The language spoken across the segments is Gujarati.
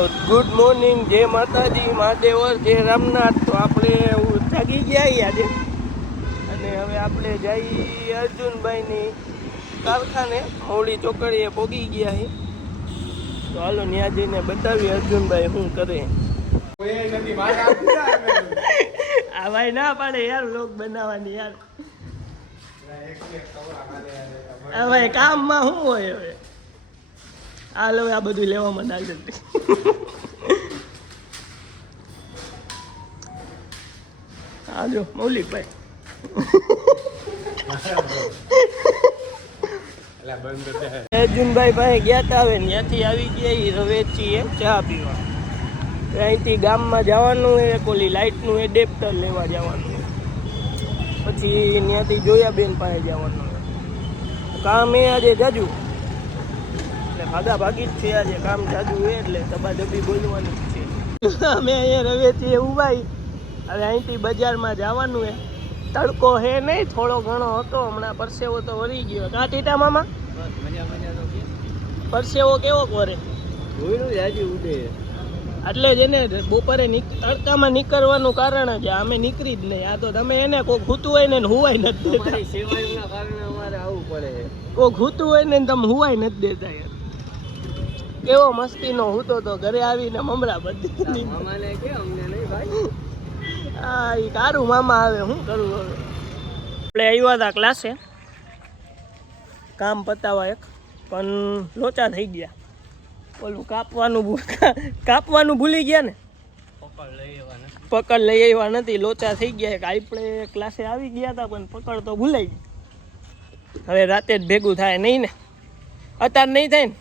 ગુડ મોર્નિંગ, જય માતાજી, મહાદેવર, જય રામનાથ. તો આપણે જાગી ગયા આજે અને હવે આપણે જઈ અર્જુનભાઈની કારખાને મૌલી ચોકડીએ પહોંચી ગયા છે. તો હાલો ત્યાં જઈને બતાવીએ અર્જુનભાઈ શું કરે. આ ભાઈ ના પાડે યાર વ્લોગ બનાવવાની યાર. આ ભાઈ કામમાં શું હોય હવે. હાલો આ બધું લેવામાં ના જતી. હાજો મૌલિકભાઈ અર્જુનભાઈ પાસે ગયા તા. હવે ત્યાંથી આવી ગયા રવેચીએ ચા પીવા. અહીંથી ગામમાં જવાનું હોય, ઓલી લાઇટનું એડેપ્ટર લેવા જવાનું હોય, પછી ત્યાંથી જોયા બેન પાસે જવાનું હોય. કામ એ આજે જાજુ એટલે ભાગા ભાગી જ છે આજે. કામ જાજુ હોય એટલે દબાદબી બોલવાનું જ છે. અમે અહીંયા રવેચીએ ઉભાઈ. હવે અહીંથી બજારમાં જવાનું હે. તડકો હે નહીં, થોડો ઘણો હતો. હમણાં પરસેવો તો વળી ગયો. કાં ટીટા મામા પરસેવો કેવો કરે એટલે જ એને બપોરે તડકામાં નીકળવાનું કારણ જ અમે નીકળી જ નહીં. આ તો તમે એને કોઈક હૂતું હોય ને હુવાય નથી દેતા. કોઈક હૂતું હોય ને તમે હુવાય નથી દેતા યાર. કેવો મસ્તીનો હૂતો તો ઘરે આવીને મમરા બધી. હા એ કારું મામા આવે, શું કરું હવે. આપણે આવ્યા હતા ક્લાસે કામ પતાવવા એક, પણ લોચા થઈ ગયા. ઓલું કાપવાનું ભૂલી ગયા ને, પકડ લઈ આવ્યા નથી. લોચા થઈ ગયા. આપણે ક્લાસે આવી ગયા હતા પણ પકડ તો ભૂલાઈ ગઈ. હવે રાતે જ ભેગું થાય નહીં ને, અત્યારે નહીં થાય ને,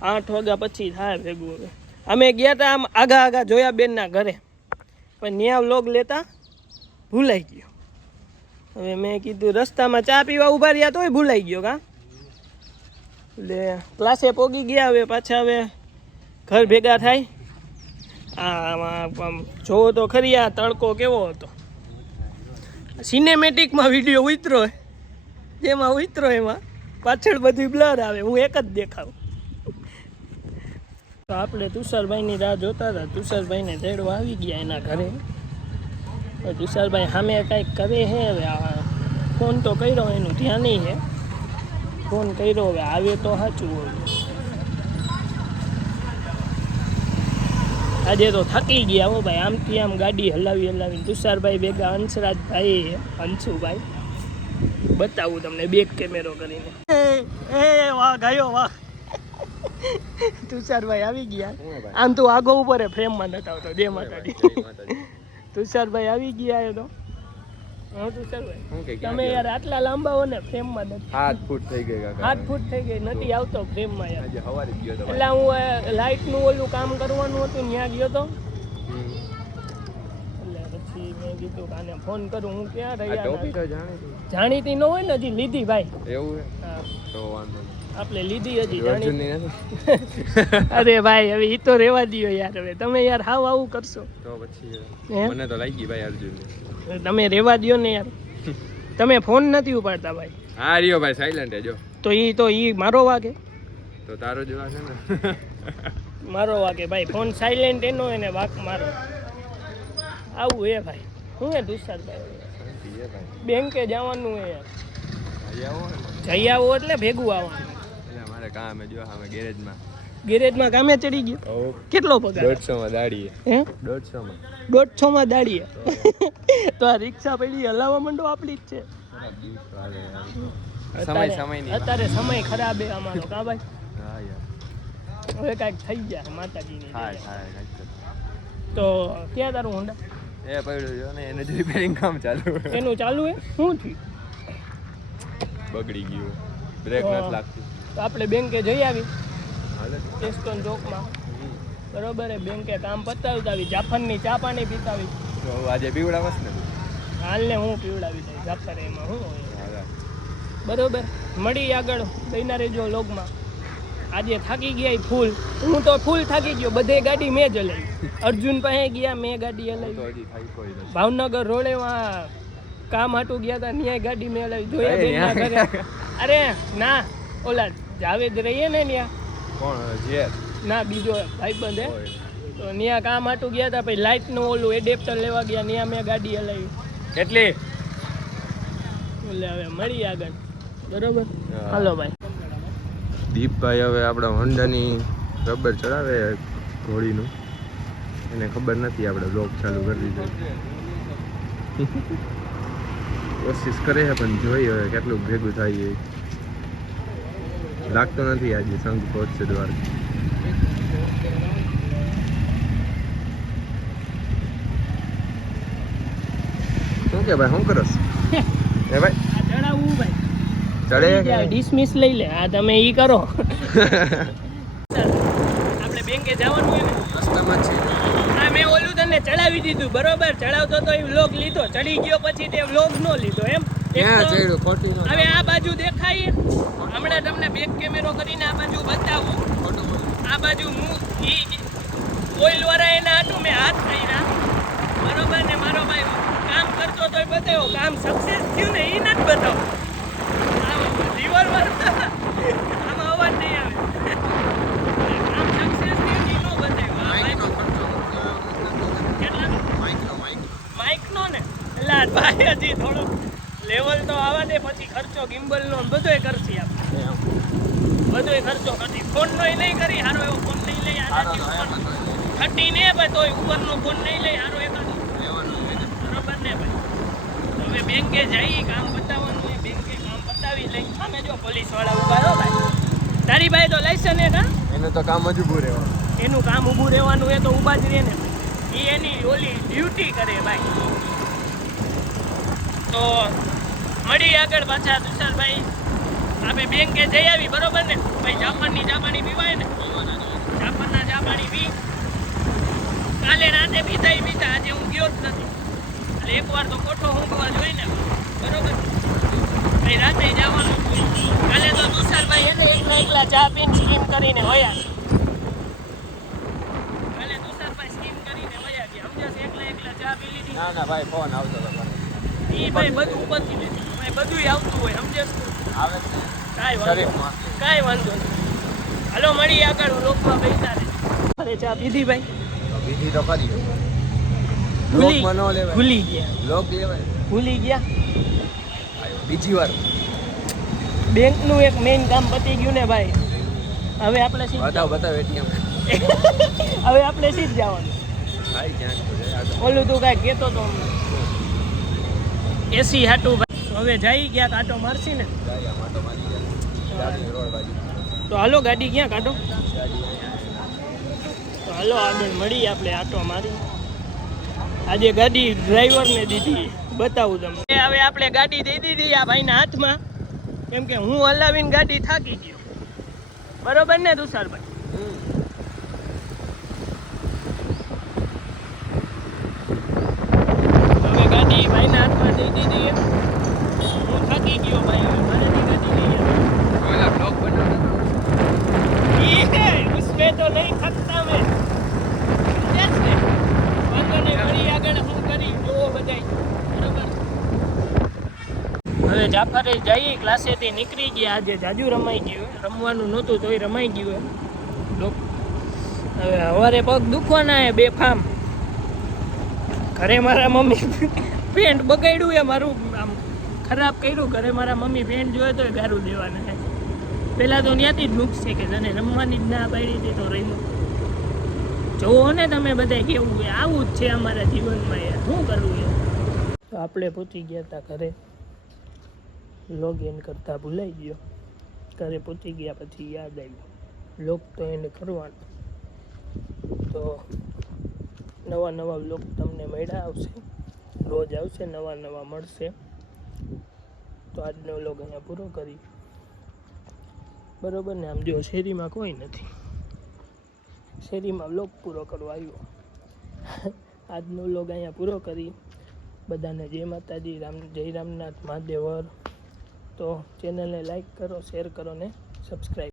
8 વાગ્યા પછી થાય ભેગું. હવે અમે ગયા હતા આમ આગા જોયા બેનના ઘરે, પણ ત્યાં વ્લોગ લેતા ભૂલાઈ ગયો. હવે મેં કીધું રસ્તામાં ચા પીવા ઊભા રહ્યા તોય ભૂલાઈ ગયો. કાં એટલે ક્લાસે પોગી ગયા. હવે પાછા હવે ઘર ભેગા થાય. આમ જોવો તો ખરી આ તડકો કેવો હતો. સિનેમેટિકમાં વિડીયો ઉતરો જેમાં ઉતરો એમાં પાછળ બધું બ્લર આવે, હું એક જ દેખાવું. તો આપણે તુષારભાઈની રાહ જોતા હતા. તુષારભાઈને તેડવા આવી ગયા એના ઘરે. તુષારભાઈ સામે કાંઈક કરે છે. હવે ફોન તો કર્યો, એનું ધ્યાન નહીં છે. ફોન કર્યો, હવે આવે તો સાચું હોય. આજે તો થકી ગયા હો ભાઈ. આમથી આમ ગાડી હલાવીને તુષારભાઈ ભેગા હંસરાજભાઈ, હંસુભાઈ બતાવું તમને બેક કેમેરો કરીને. વાહ ગયો વાહ. તુષારભાઈ આવી ગયા. આમ તો આગો ઉપર ફ્રેમમાં નતા આવતો. જય માતાજી. તુષારભાઈ આવી ગયા એ તો. હા તુષારભાઈ તમે યાર આટલા લાંબા હો ને ફ્રેમમાં નથી. 7 ફૂટ થઈ ગઈ. 7 ફૂટ થઈ ગઈ, નથી આવતો ફ્રેમમાં યાર. એટલે હું લાઇટનું ઓલું કામ કરવાનું હતું ત્યાં ગયો તો. એટલે પછી મેં કીધું આને ફોન કરું. હું ક્યાં રહ્યા જાણીતી ન હોય ને હજી લીધી ભાઈ. એવું હા તો વાંધો આપણે લીધી હજી જાણી. અરે ભાઈ હવે ઈ તો રેવા દયો યાર. હવે તમે યાર હાવ આવું કરશો તો પછી મને તો લાગી ભાઈ અર્જુન. તમે રેવા દયો ને યાર. તમે ફોન નથી ઉપાડતા ભાઈ. હા રહ્યો ભાઈ સાયલેન્ટ જો. તો ઈ મારો વાગે તો તારો જ વાગે ને. મારો વાગે ભાઈ. ફોન સાયલેન્ટ એનો એને વાક મારો. આવું હે ભાઈ. શું હે તુષારભાઈ બેંકે જવાનું હે યાર. જઈ આવો એટલે ભેગું આવવાનું. કામ જો અમે ગેરેજમાં કામે ચડી ગયો. કેટલો પગાર? 150 માં દાડીએ. હે 150 માં દાડીએ. તો આ રિક્ષા પડી હલાવવા માંડો આપણી જ છે. અત્યારે સમય ખરાબ હે અમારો. કા ભાઈ હા યાર. હવે કાંઈક થઈ ગયા માતાજીની. તો ક્યાં તારું હોન્ડા? એ પડ્યું જો ને, એને રિપેરિંગ કામ ચાલુ. એનું ચાલુ હે? શું થયું? બગડી ગયું, બ્રેક નથી લાગતી. તો આપણે બેંકે જઈ આવી ટેસ્ટોન ચોકમાં. બરોબર. બેંકે કામ પતાવતા આવી. જાફરની ચા પાણી પીતા આવી. તો આજે પીવડાવસ ને? હાલને હું પીવડાવી દઈ. જાફર એમાં હું હોય. બરોબર. મળી આગળ લઈને રહેજો લોગમાં. આજે થાકી ગયા ફૂલ. હું તો ફૂલ થાકી ગયો. બધે ગાડી મેં જ હલાવી. અર્જુન પાસે ગયા, મેં ગાડી હલાવી. ભાવનગર રોડેમાં કામ હાટું ગયા હતા, ત્યાં ગાડી મેં હલાવી. જોયા બેનના ઘરે. અરે ના ઓલા જાવેદ રહીએ ને ત્યાં. કોણ? ના બીજો ભાઈબંધ હે તો ત્યાં કામ હાટું ગયા હતા પછી લાઇટનું ઓલું એડેપ્ટર લેવા ગયા ત્યાં મેં ગાડી હલાવી કેટલી એટલે હવે મળી આગળ બરોબર હાલો ભાઈ દીપભાઈ હવે આપણા હોન્ડાની રબર ચડાવે ઘોડીનું એને ખબર નથી આપણે બ્લોગ ચાલુ કરી દીધો કોશિશ કરે છે પણ જોઈએ હવે કેટલું ભેગું થાય એ લાગતો નથી આજે સંઘ પહોંચશે દ્વારકા શું કે ભાઈ શું કરસ એ ભાઈ ચડાવવું ભાઈ ચડે ડિસમિસ લઈ લે આ તમે ઈ કરો આપણે બેંકે જવાનું હોય ને રસ્તામાં છે હા મેં ઓલું તને ચડાવી દીધું બરોબર ચડાવતો તો એ વ્લોગ લીધો ચડી ગયો પછી તે વ્લોગ નો લીધો એમ ક્યાં ચડ્યો ખોટી નો હવે આ બાજુ દેખાય હમણાં તમને બેક કેમેરો કરીને આ બાજુ બતાવું આ બાજુ હું ઓઇલ વાળા એના હાટું મેં હાથ કર્યા બરોબર ને મારો ભાઈ કામ કરતો તોય બતાવ્યો કામ સક્સેસ થયું ને એ નથી બતાવો રિવોલ્વર આમાં અવાજ નહીં આવે કામ સક્સેસ થયું એ નો બતાવ્યો માઇકનો ને એટલે ભાઈ હજી થોડો લેવલ તો આવવા દે પછી ખર્ચો ગિમ્બલનો બધોય કરશી આપણે બધોય ખર્ચો કરશી ફોનનો નહીં કરી હારો એવો ફોન નહીં લઈ આનાથી ઉપર ખટી ને ભાઈ તોય ઉપરનો ફોન નહીં લઈ હારો એકાદો બરોબર ને ભાઈ હવે બેંકે જઈ કામ બતાવવાનું હોય બેંકે કામ બતાવી લઈ સામે જો પોલીસ વાળા ઉભા હો ભાઈ તારી ભાઈ તો લાયસન્સ હે કા એનું તો કામ જ ઊભું રહેવાનું એનું કામ ઊભું રહેવાનું એ તો ઊભા જ રહે ને એ એની ઓલી ડ્યુટી કરે ભાઈ તો મળી આગળ પાછા તુષારભાઈ આપણે બેંકે જઈ આવી બરોબર ને ભાઈ જાપાનની ચા પાણી પીવાય ને જાપાનના ચા પાણી પી કાલે રાતે પીતા આજે હું ગયો જ નથી એટલે એકવાર તો કોઠો ઊંઘવા જોઈએ ને બરોબર ભાઈ રાતે જવાનું કાલે તો તુષારભાઈ એટલે એકલા ચા પીને સ્કીમ કરીને વયા કાલે તુષારભાઈ સ્કીમ કરીને વયા ગયા સમજ્યા એકલા ચા પી લીધી ના ભાઈ ફોન આવતો હતો ઈ ભાઈ બધું ઉપરથી લેતી ભાઈ બધું આવતું હોય સમજે આવે કાંઈ વાંધો નહીં હાલો મળી આગળ લોકમાં બેસતા રહે અરે ચા પીધી ભાઈ બીજી તો કરી ભૂલી ગયા લોક લેવાય ભૂલી ગયા બીજી વાર બેંકનું એક મેઇન કામ પતી ગયું ને ભાઈ હવે આપણે બતાવ એટીએમ હવે આપણે સીધ જવાનું ભાઈ ક્યાંક ઓલું તું કાંઈ કહેતો તો એસી હાટું ભાઈ હવે જઈ ગયા કાંટો મારશી ને તો હાલો ગાડી ક્યાં કાઢો તો હાલો આગળ મળી આપણે આટો મારી આજે ગાડી ડ્રાઈવરને દીધી બતાવું તમને હવે આપણે ગાડી દઈ દીધી આ ભાઈના હાથમાં કેમ કે હું હલાવીને ગાડી થાકી ગયો બરોબર ને તુષારભાઈ હવે ગાડી ભાઈના હાથમાં દઈ દીધી હું થાકી ગયો ભાઈ હવે મારાથી ગાડી નહીં ઓલા બ્લોગ બનાવતા उसमें तो नहीं थकता मैं ને વાંધો નહીં વળી આગળ હું કરી જોવો બધાય બરાબર હવે જાફરે જઈ ક્લાસેથી નીકળી ગયા આજે જાજુ રમાઈ ગયું રમવાનું નહોતું તોય રમાઈ ગયું હવે સવારે પગ દુખવાના હે બેફામ ઘરે મારા મમ્મી પેન્ટ બગાડ્યું એ મારું આમ ખરાબ કર્યું ઘરે મારા મમ્મી પેન્ટ જોયે તો ગારું દેવાના હે પહેલાં તો ત્યાંથી જ નુકસ છે કે તને રમવાની જ ના પાડી હતી તો રહ્યું જોવો ને તમે બધા કેવું હોય આવું જ છે અમારા જીવનમાં યાર શું કરવું યાર તો આપણે પહોંચી ગયા હતા ઘરે લોગિન કરતા ભૂલાઈ ગયો ઘરે પહોંચી ગયા પછી યાદ આવ્યું લોગ તો એને કરવાનો તો નવા લોગ તમને મળ્યા આવશે રોજ આવશે નવા મળશે તો આજનો લોગ અહીંયા પૂરો કરી બરોબર ને આમ જો શેરીમાં કોઈ નથી શેરીમાં વ્લોગ પૂરો કરવા આવ્યો આજનો વ્લોગ અહીંયા પૂરો કરી બધાને જય માતાજી જય રામનાથ મહાદેવર તો ચેનલને લાઈક કરો શેર કરો ને સબસ્ક્રાઈબ